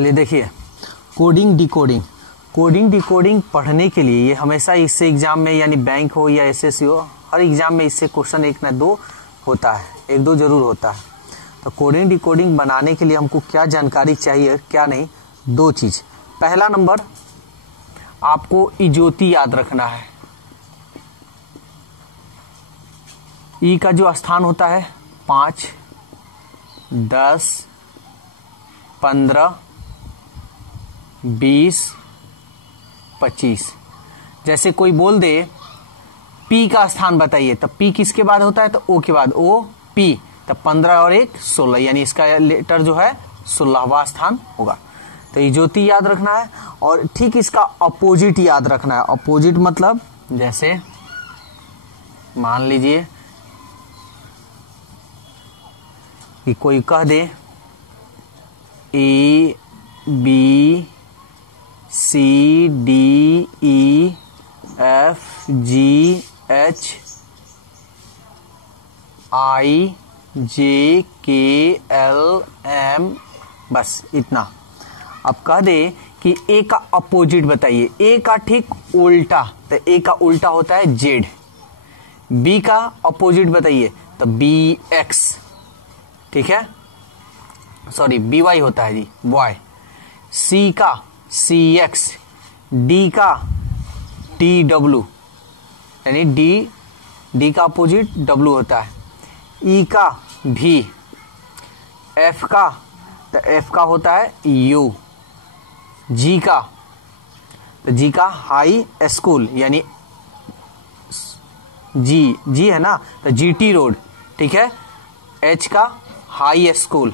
चलिए देखिए, coding decoding. Coding decoding पढ़ने के लिए ये हमेशा इससे एग्जाम में, यानी बैंक हो या एसएससी हो, हर एग्जाम में इससे क्वेश्चन एक ना दो होता है, एक दो जरूर होता है। तो कोडिंग डिकोडिंग बनाने के लिए हमको क्या जानकारी चाहिए, क्या नहीं, दो चीज। पहला नंबर, आपको इजोती याद रखना है। ई का जो स्थान होता है 5, 10, 15, 20, 25। जैसे कोई बोल दे पी का स्थान बताइए, तब पी किसके बाद होता है, तो ओ के बाद ओ पी, तब 15 और 1 16, यानी इसका लेटर जो है 16वां स्थान होगा। तो इजोती याद रखना है और ठीक इसका अपोजिट याद रखना है। अपोजिट मतलब जैसे मान लीजिए कि कोई कह दे A B C D E F G H I J K L M, बस इतना। अब कह दे कि ए का अपोजिट बताइए, ए का ठीक उल्टा, तो ए का उल्टा होता है जेड। बी का अपोजिट बताइए, तो बी एक्स, ठीक है, सॉरी बी वाई होता है जी, बॉय। सी का सी एक्स, डी का डी डब्ल्यू, यानी डी का अपोजिट डब्ल्यू होता है। ई का भी, एफ का, तो एफ का होता है यू। जी का, तो जी का हाई स्कूल, यानी जी है ना, तो जीटी रोड, ठीक है। एच का हाई स्कूल,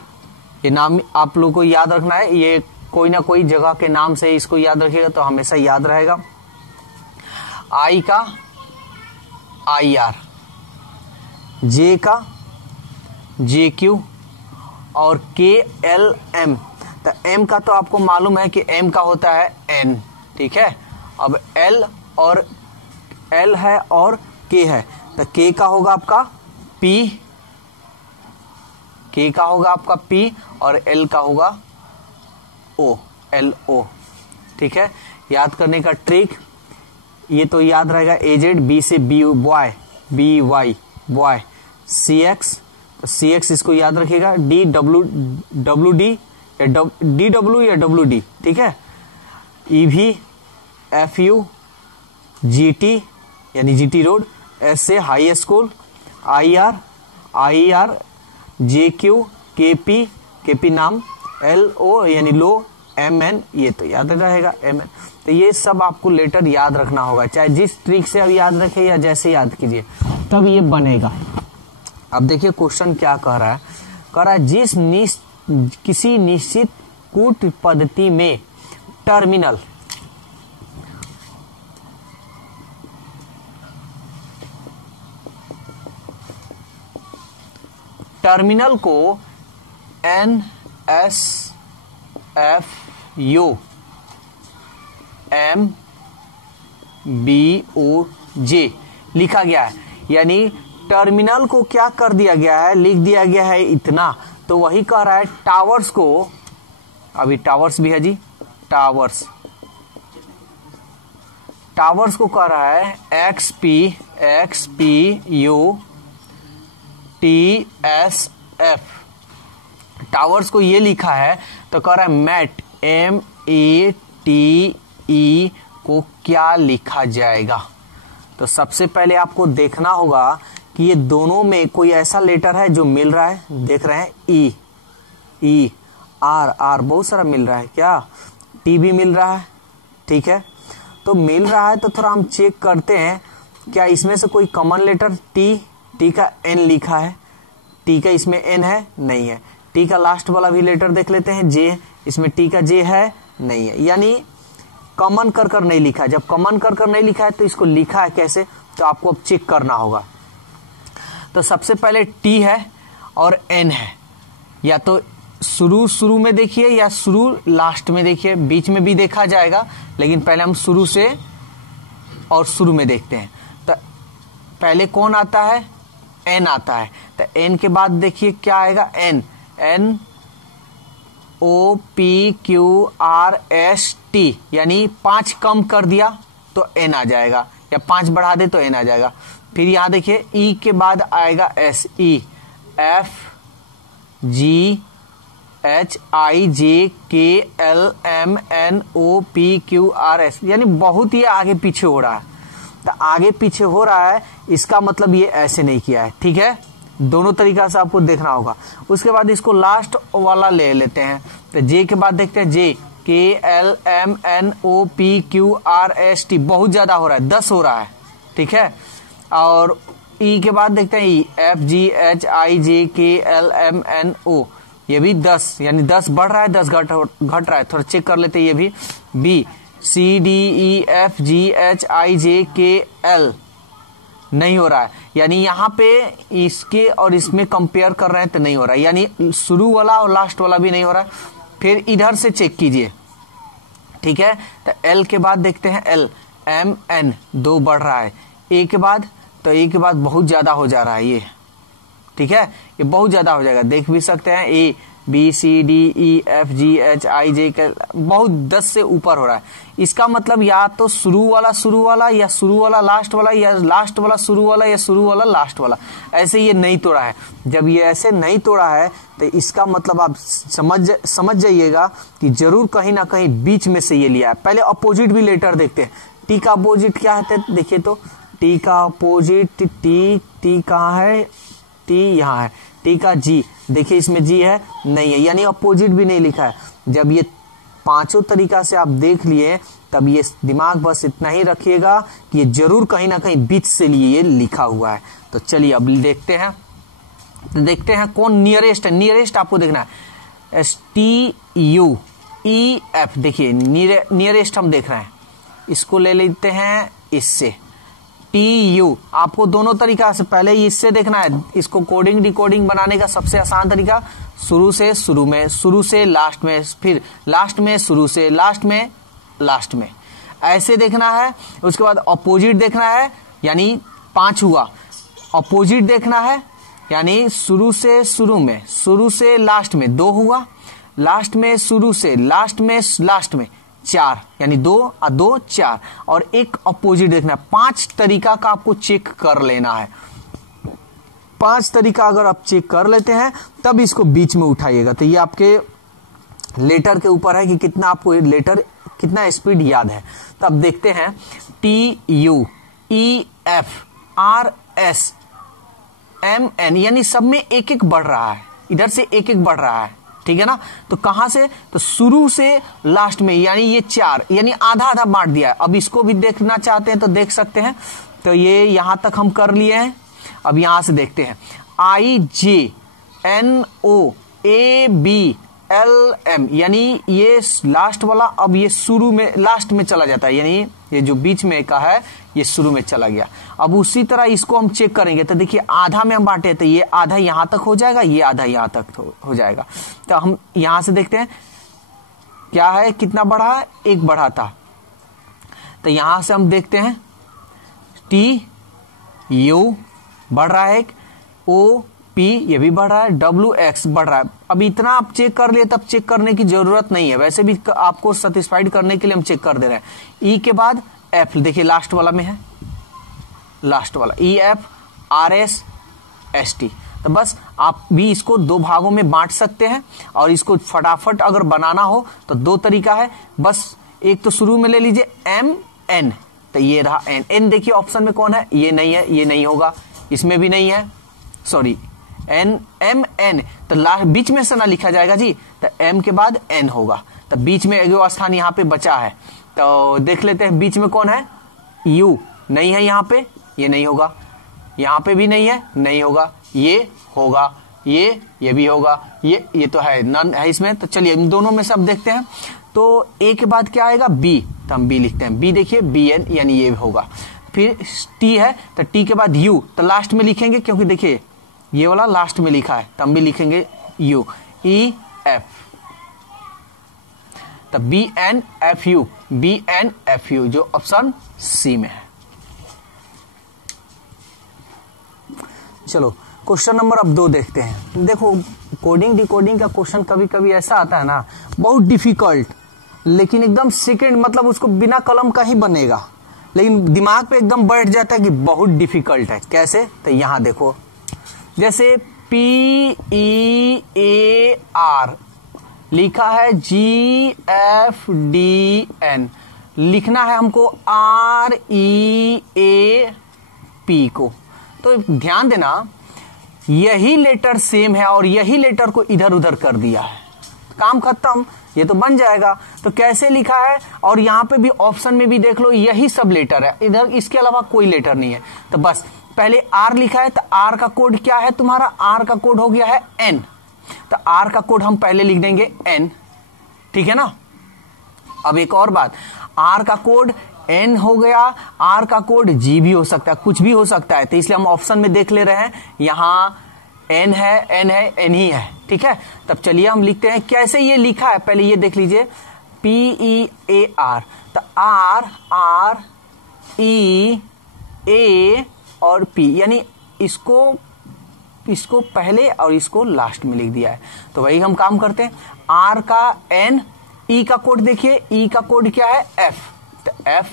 ये नाम आप लोगों को याद रखना है, ये कोई ना कोई जगह के नाम से इसको याद रखिएगा तो हमेशा याद रहेगा। आई का आई आर, जे का जे क्यू और के एल एम। तो एम का तो आपको मालूम है कि एम का होता है एन, ठीक है। अब एल और एल है और के है, तो के का होगा आपका पी, के का होगा आपका पी और एल का होगा ओ, एल ओ, ठीक है। याद करने का ट्रिक ये तो याद रहेगा, एजेड, बी से B boy, B Y boy, C X, तो सी एक्स इसको याद रखिएगा, डी डब्ल्यू डब्ल्यू डी या डी डब्ल्यू या डब्ल्यू डी, ठीक है। ई भी एफ यू, जी टी यानी जीटी रोड, एस से high school, I R, J Q, K P नाम, एल ओ यानी लो, एम एन, ये तो याद रहेगा एम एन। तो ये सब आपको लेटर याद रखना होगा, चाहे जिस ट्रिक से अब याद रखे या जैसे याद कीजिए तब ये बनेगा। अब देखिए क्वेश्चन क्या कह रहा है, कह रहा है किसी निश्चित कूट पद्धति में टर्मिनल को N S F U M B O J लिखा गया है, यानी टर्मिनल को क्या कर दिया गया है, लिख दिया गया है इतना। तो वही कह रहा है टावर्स को, अभी टावर्स भी है जी, टावर्स को कह रहा है X P U T S F. Towers को ये लिखा है तो कह रहा है mat, M A T E को क्या लिखा जाएगा। तो सबसे पहले आपको देखना होगा कि ये दोनों में कोई ऐसा लेटर है जो मिल रहा है, देख रहे हैं ई आर बहुत सारा मिल रहा है, क्या टी भी मिल रहा है, ठीक है। तो मिल रहा है तो थोड़ा हम चेक करते हैं क्या इसमें से कोई कॉमन लेटर टी का एन लिखा है, टी का इसमें एन है, नहीं है। टी का लास्ट वाला भी लेटर देख लेते हैं, जे, इसमें टी का जे है, नहीं है, यानी कॉमन कर नहीं लिखा है। जब कॉमन कर नहीं लिखा है तो इसको लिखा है कैसे, तो आपको अब चेक करना होगा। तो सबसे पहले टी है और एन है, या तो शुरू में देखिए या शुरू लास्ट में देखिए, बीच में भी देखा जाएगा, लेकिन पहले हम शुरू से और शुरू में देखते हैं। तो पहले कौन आता है, एन आता है, तो एन के बाद देखिए क्या आएगा, N O P Q R S T, यानी 5 कम कर दिया तो एन आ जाएगा, या 5 बढ़ा दे तो एन आ जाएगा। फिर यहां देखिए ई के बाद आएगा S, E F G H I J K L M N O P Q R S, यानी बहुत ही आगे पीछे हो रहा है। तो आगे पीछे हो रहा है इसका मतलब ये ऐसे नहीं किया है, ठीक है। दोनों तरीका से आपको देखना होगा। उसके बाद इसको लास्ट वाला ले लेते हैं, तो जे के बाद देखते हैं J K L M N O P Q R S T, बहुत ज्यादा हो रहा है, 10 हो रहा है, ठीक है। और ई के बाद देखते हैं ई F G H I J K L M N ओ, ये भी 10, यानी 10 बढ़ रहा है, 10 घट रहा है। थोड़ा चेक कर लेते हैं ये भी। B C D E F G H I J K L, नहीं हो रहा है, यानी यहाँ पे इसके और इसमें कंपेयर कर रहे हैं तो नहीं हो रहा है, यानी शुरू वाला और लास्ट वाला भी नहीं हो रहा है। फिर इधर से चेक कीजिए, ठीक है। तो एल के बाद देखते हैं एल एम एन, 2 बढ़ रहा है। ए के बाद, तो ए के बाद बहुत ज्यादा हो जा रहा है ये, ठीक है, ये बहुत ज्यादा हो जाएगा, देख भी सकते हैं। A B C D E F G H I J K, बहुत 10 से ऊपर हो रहा है। इसका मतलब या तो शुरू वाला, या शुरू वाला लास्ट वाला, या लास्ट वाला शुरू वाला, या शुरू वाला लास्ट वाला, ऐसे ये नहीं तोड़ा है। जब ये ऐसे नहीं तोड़ा है तो इसका मतलब आप समझ जाइएगा कि जरूर कहीं ना कहीं बीच में से ये लिया है। पहले अपोजिट भी लेटर देखते हैं। टी का अपोजिट क्या है, देखिए तो टी का अपोजिट, टी कहाँ है, टी यहाँ है। टी का जी, देखिए इसमें जी है नहीं है, यानी अपोजिट भी नहीं लिखा है। जब ये पांचों तरीका से आप देख लिए तब ये दिमाग बस इतना ही रखिएगा कि ये जरूर कहीं ना कहीं बीच से लिए ये लिखा हुआ है। तो चलिए अब देखते हैं, तो देखते हैं कौन नियरेस्ट है। नियरेस्ट आपको देखना है, S T U E F, देखिए नियरेस्ट हम देख रहे हैं, इसको ले लेते हैं इससे। टी यू आपको दोनों तरीका से, पहले इससे देखना है, इसको कोडिंग डिकोडिंग बनाने का सबसे आसान तरीका शुरू से शुरू में, शुरू से लास्ट में, फिर लास्ट में शुरू से, लास्ट में लास्ट में, ऐसे देखना है। उसके बाद अपोजिट देखना है, यानी 5 हुआ। अपोजिट देखना है, यानी शुरू से शुरू में, शुरू से लास्ट में 2 हुआ, लास्ट में शुरू से, लास्ट में लास्ट में 4, यानी 2 और 2 4, और एक अपोजिट देखना है। 5 तरीका का आपको चेक कर लेना है। 5 तरीका अगर आप चेक कर लेते हैं तब इसको बीच में उठाइएगा। तो ये आपके लेटर के ऊपर है कि कितना आपको लेटर, कितना स्पीड याद है। तो अब देखते हैं T U E F R S M N, यानी सब में एक एक बढ़ रहा है, इधर से एक एक बढ़ रहा है, ठीक है ना। तो कहां से, तो शुरू से लास्ट में, यानी ये 4, यानी आधा आधा बांट दिया है। अब इसको भी देखना चाहते हैं तो देख सकते हैं। तो ये यहां तक हम कर लिए हैं। अब यहां से देखते हैं I J N O A B L M, यानी ये लास्ट वाला अब ये शुरू में लास्ट में चला जाता है, यानी ये जो बीच में का है ये शुरू में चला गया। अब उसी तरह इसको हम चेक करेंगे। तो देखिए आधा में हम बांटे तो ये आधा यहां तक हो जाएगा, ये आधा यहां तक हो जाएगा। तो हम यहां से देखते हैं क्या है, कितना बढ़ा है, 1 बढ़ा था। तो यहां से हम देखते हैं टी यू बढ़ रहा है, ओ पी ये भी बढ़ रहा है, डब्ल्यू एक्स बढ़ रहा है। अब इतना आप चेक कर लिए, तब चेक करने की जरूरत नहीं है, वैसे भी आपको सेटिस्फाइड करने के लिए हम चेक कर दे रहे हैं। ई के बाद एफ, देखिए लास्ट वाला में है, लास्ट वाला ई F R S S T. तो बस आप भी इसको 2 भागों में बांट सकते हैं, और इसको फटाफट अगर बनाना हो तो 2 तरीका है। बस एक तो शुरू में ले लीजिए एम एन, तो ये रहा एन। एन देखिए ऑप्शन में कौन है, ये नहीं है, ये नहीं होगा, इसमें भी नहीं है, सॉरी एन एम एन, तो बीच में से ना लिखा जाएगा जी, तो एम के बाद एन होगा। तो बीच में एक स्थान यहाँ पे बचा है, तो देख लेते हैं बीच में कौन है, यू नहीं है यहाँ पे, ये नहीं होगा, यहाँ पे भी नहीं है, नहीं होगा, ये होगा, ये भी होगा, ये तो है, नन है इसमें। तो चलिए इन दोनों में से अब देखते हैं। तो ए के बाद क्या आएगा, बी, तो हम बी लिखते हैं। बी देखिए बी एन, यानी ये होगा। फिर टी है, तो टी के बाद यू, तो लास्ट में लिखेंगे, क्योंकि देखिए ये वाला लास्ट में लिखा है, तो हम भी लिखेंगे यू। ई एफ, तो B N F U, B N F U, जो ऑप्शन सी में है। चलो क्वेश्चन नंबर अब 2 देखते हैं। देखो कोडिंग डिकोडिंग का क्वेश्चन कभी कभी ऐसा आता है ना, बहुत डिफिकल्ट, लेकिन एकदम सेकंड मतलब उसको बिना कलम का ही बनेगा, लेकिन दिमाग पे एकदम बैठ जाता है कि बहुत डिफिकल्ट है। कैसे? तो यहां देखो, जैसे PEAR लिखा है GFDN, लिखना है हमको REAP को। तो ध्यान देना, यही लेटर सेम है और यही लेटर को इधर उधर कर दिया है, काम खत्म, ये तो बन जाएगा। तो कैसे लिखा है, और यहां पे भी ऑप्शन में भी देख लो यही सब लेटर है, इधर इसके अलावा कोई लेटर नहीं है। तो बस पहले R लिखा है, तो R का कोड क्या है तुम्हारा? R का कोड हो गया है N, तो R का कोड हम पहले लिख देंगे N, ठीक है ना। अब एक और बात, R का कोड N हो गया, R का कोड G भी हो सकता है, कुछ भी हो सकता है, तो इसलिए हम ऑप्शन में देख ले रहे हैं, यहां N है, N है, N ही है, ठीक है। तब चलिए हम लिखते हैं, कैसे ये लिखा है पहले ये देख लीजिए, PEAR, तो R E A और P, यानी इसको पहले और इसको लास्ट में लिख दिया है। तो वही हम काम करते हैं, R का N, E का कोड देखिए, E का कोड क्या है? F, तो F,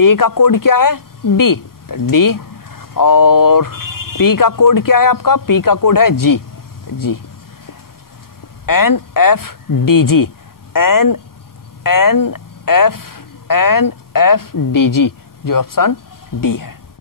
A का कोड क्या है? D, तो D, और P का कोड क्या है आपका? P का कोड है G, NFDG, NFDG, जो ऑप्शन D है।